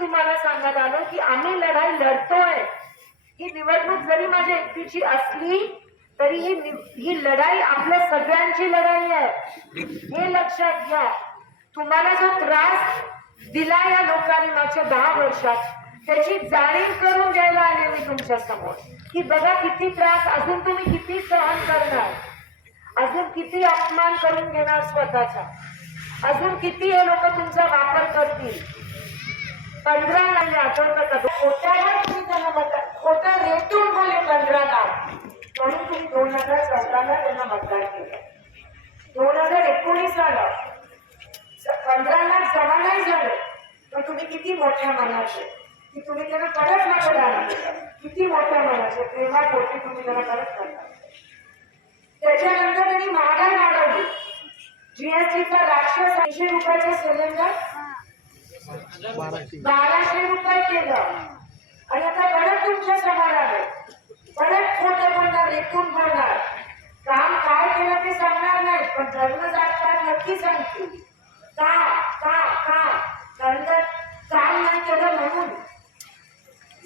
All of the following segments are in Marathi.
तुम्हाला सांगत आलो की आम्ही लढाई लढतोय. ही निवडणूक जरी माझ्या एकटीची असली तरी ही ही लढाई आपल्या सगळ्यांची लढाई आहे. हे लक्षात घ्या. तुम्हाला जो त्रास दिला या लोकांनी मागच्या दहा वर्षात त्याची जाणीव करून द्यायला आले मी तुमच्यासमोर की बघा किती त्रास अजून तुम्ही किती सहन करणार? अजून किती अपमान करून घेणार स्वतःचा? अजून किती हे लोक तुमचा वापर करतील? पंधरा लाख आठवतं का खोट्यावर तुम्ही त्यांना मतदान खोटं रेटून बोले पंधरा लाख म्हणून तुम्ही दोन हजार सतराला त्यांना मतदान केलं. दोन हजार एकोणीस आला पंधरा लाख जमा नाही झालं. पण तुम्ही किती मोठ्या मनाचे की तुम्ही त्यांना परत मतदान केलं. किती मोठ्या मनाचे प्रेमापोटी तुम्ही त्यांना परत करता त्याच्यानंतर त्यांनी महागाई वाढवली जीएसटीचा राक्षस ऐंशी रुपयाचा सिलेंडर बाराशे. रुपये केलं. आणि आता परत तुमच्यासमोर आलं परत खोटे बोलणार एकूण बोलणार. काम काय केलं ते सांगणार नाही पण धर्म जातात नक्की सांगतील. का का का? कारण तर काम नाही केलं म्हणून.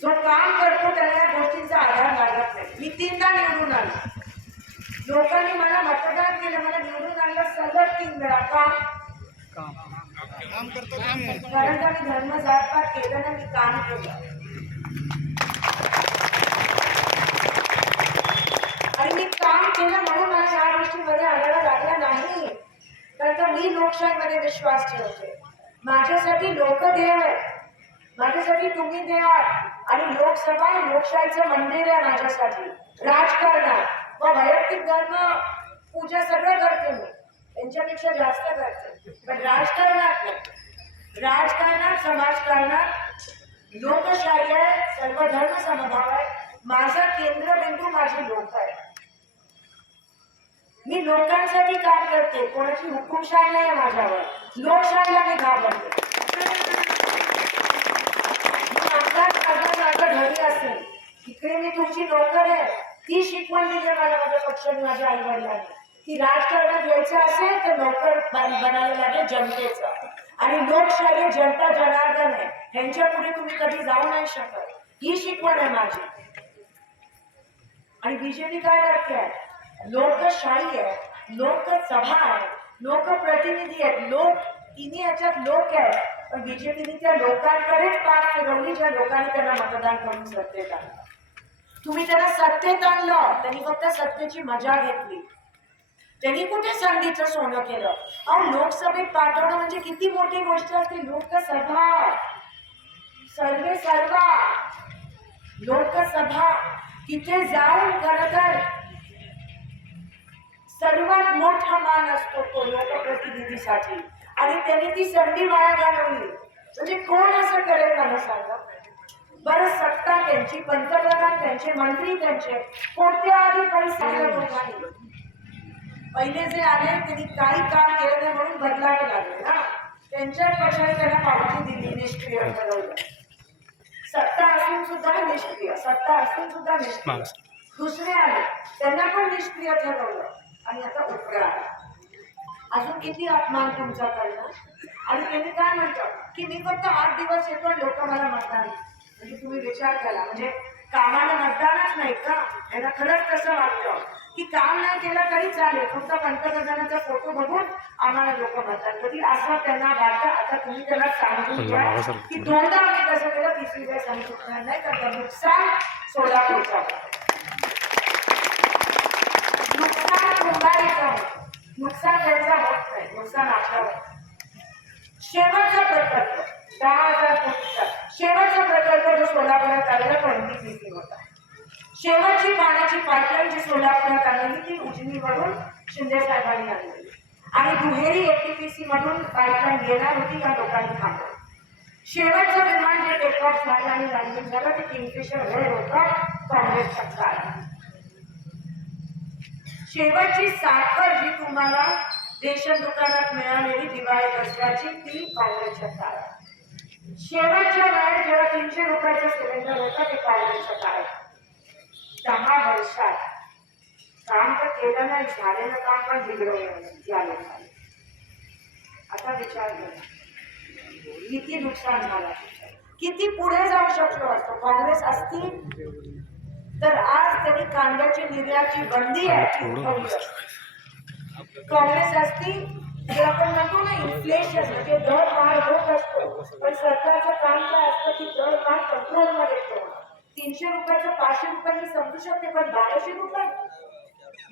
जो काम करतो त्याला गोष्टींचा आधार लागत नाही. मी तीनदा निवडून आलो. लोकांनी मला मतदान केलं मला निवडून आणलं सलग तीन वेळा. का? कारण का मी धर्म केलं ना मी काम केलं. आणि मी काम केलं म्हणून मला गोष्टी गोष्टीमध्ये आणायला लागला नाही. कारण का मी लोकशाहीमध्ये विश्वास ठेवते. माझ्यासाठी लोक देव आहे माझ्यासाठी तुम्ही देव आणि लोकसभा हे लोकशाहीचं मंदिर आहे माझ्यासाठी. राजकारणात. व वैयक्तिक धर्म पूजा सगळं करते मी. त्यांच्यापेक्षा जास्त करते. पण राजकारणात नाही. राजकारणात समाजकारणात लोकशाही आहे सर्व धर्म समभाव आहे. माझा केंद्रबिंदू माझे लोक आहे. मी लोकांसाठी काम करते कोणाची हुकुमशाही नाही आहे माझ्यावर. लोकशाहीला मी घाबरते. मी घरी असेल. इकडे मी तुमची नोकर आहे. ती शिकवण दिली मला माझ्या पक्षाने माझ्या आई वडिलांनी की राजकारणात घ्यायचं असेल तर नोकर बन- बनायला लागेल जनतेचं. आणि लोकशाही जनता जनार्दन आहे. ह्यांच्या पुढे तुम्ही कधी जाऊ नाही शकत. ही शिकवण आहे माझी. आणि बीजेपी काय करते? लोकशाही आहे. लोकसभा आहे. लोकप्रतिनिधी आहेत. लोक तिन्ही याच्यात लोक आहेत. पण बीजेपीने त्या लोकांकडेच पाठ फिरवली ज्या लोकांनी त्यांना मतदान करून सत्तेत आणलं. तुम्ही त्यांना सत्तेत आणलं. त्यांनी फक्त सत्तेची मजा घेतली. त्यांनी कुठे संधीचं सोनं केलं? अहो लोकसभेत पाठवणं म्हणजे किती मोठी गोष्ट असते. लोकसभा. सर्वे सर्वा. लोकसभा. तिथे जाऊन खर तर सर्वात मोठा मान असतो तो लोकप्रतिनिधीसाठी. आणि त्यांनी ती संधी वाया घालवली. म्हणजे कोण असं करेल मला सांगा? बरं सत्ता त्यांची पंतप्रधान त्यांचे मंत्री त्यांचे कोणत्या आधी काही सांगलं नाही. पहिले जे आले त्यांनी काही काम केलं नाही म्हणून बदलावे लागले ना त्यांच्या पक्षाने त्यांना पावती दिली निष्क्रिय ठरवलं. सत्ता असून सुद्धा निष्क्रिय सत्ता असून सुद्धा निष्क्रिय. दुसरे आले त्यांना पण निष्क्रिय ठरवलं. आणि आता उपरा आला. अजून किती अपमान तुमचा करणार? आणि त्यांनी काय म्हणतं की मी फक्त आठ दिवस येतो लोक मला मतदान म्हणजे तुम्ही विचार केला म्हणजे कामाला मतदानच नाही का? यांना खरंच कसं वाटतं? काम नाही केलं तरी चालेल. फक्त पंतप्रधानाचा फोटो बघून आम्हाला लोक मतदान करतील असं त्यांना वाटतं. आता तुम्ही त्याला सांगून द्या की दोनदा आम्ही कसं केलं? तिसरी वेळ सांगू शकणार नाही कारण नुकसान सोलापूरचं. नुकसान आहे. नुकसान त्यांचं होत नाही. नुकसान आपलं होतं. शेवटचा प्रकल्प दहा हजार कोटीचा. शेवटचा प्रकल्प जो सोलापुरात आलेला पंडित पीसी होता शेवटची पाण्याची पाईपलाईन जी सोलापुरात आलेली ती उजनीवरून शिंदे साहेबांनी आणलेली आणि दुहेरी एटीपीसी मधून पाईपलाईन येणार होती या लोकांनी थांबवलं. शेवटचं विमान जे टेकऑफ झालं आणि लँडिंग झालं ते किंगफिशर रेड होतं काँग्रेस सरकार शेवटची साखर जी तुम्हाला रेशन दुकानात मिळालेली दिवाळी दसऱ्याची ती काँग्रेस सरकार शेवटच्या वेळेत जेव्हा तीनशे रुपयाचं सिलेंडर होतं ते काँग्रेसच्या काळात दहा वर्षात काम तर केलं नाही झालेलं काम पण बिघडवलं लोकांनी आता विचार करा. किती नुकसान झालं? किती पुढे जाऊ शकलो असतो? काँग्रेस असती तर आज त्यांनी कांद्याची निर्यातची बंदी आहे. काँग्रेस असती जे आपण म्हणतो ना इन्फ्लेशन म्हणजे दर वाढ होत असतो. पण सरकारचं काम काय असतं? की दर वाढ कंट्रोलमध्ये तीनशे रुपयाचं पाचशे रुपयांनी समजू शकते पण बाराशे रुपये?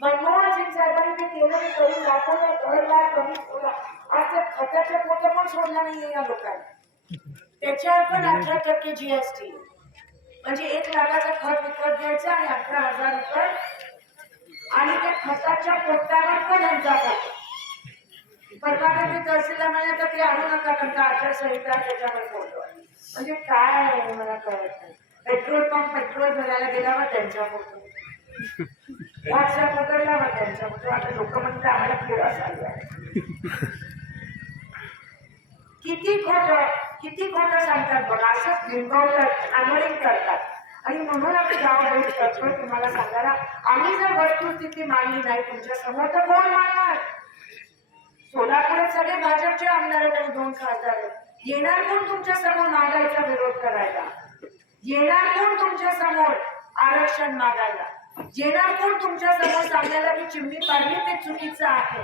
मनमोहन सिंग साहेबांनी ते केलं ते करून दाखवलं घरदार कमी ठेवला आज त्या खताच्या पोट पण सोडला नाहीये या लोकांनी. त्याच्यावर पण अठरा टक्के जीएसटी म्हणजे एक लाखाचं खत विकत घ्यायचं आणि अठरा हजार रुपये. आणि त्या खताच्या पोटावर पण यांचा खत परवानगी तहसीलला म्हणजे तर ते आणू नका कारण का आचारसंहिता त्याच्यावर म्हणजे काय आहे मला कळत नाही. पेट्रोल पंप पेट्रोल भरायला गेल्यावर त्यांच्या फोटो. व्हॉट्सअप पकडल्यावर त्यांच्या फोटो. आता लोक म्हणतात आम्हाला खेळ आहे. किती खोटं किती खोटं सांगतात बघा. असंच बिंबवतात अनवरिंग करतात. आणि म्हणून आम्ही गाव भेट करतो तुम्हाला सांगायला. आम्ही जर वस्तुस्थिती मांडली नाही तुमच्यासमोर तर कोण मांडणार सोलापुरात सगळे भाजपचे आमदार आहेत आणि दोन खासदार आहेत. येणार कोण तुमच्यासमोर मागायचा विरोध करायला? येणार कोण तुमच्यासमोर? आरक्षण मागायला. येणार कोण तुमच्यासमोर सांगायला की चिमणी पाडली ते चुकीचं आहे?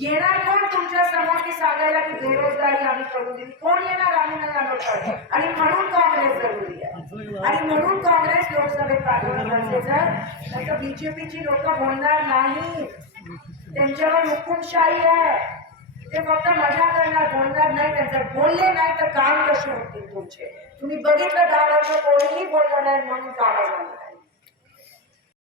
येणार कोण तुमच्यासमोर की सांगायला की बेरोजगारी आम्ही करून दिली? कोण येणार आम्ही नाही आलो आणि म्हणून काँग्रेस जरुरी आहे. आणि म्हणून काँग्रेस लोकसभेत पाठवणं गरजेचं नाही तर बीजेपीची लोक बोलणार नाही. त्यांच्यावर हुकुमशाही आहे. ते फक्त मजा करणार बोलणार नाही. त्यांचं बोलले नाही तर काम कसे होतील तुमचे? तुम्ही बघितलं दहा वर्ष कोणीही बोललं नाही म्हणून काम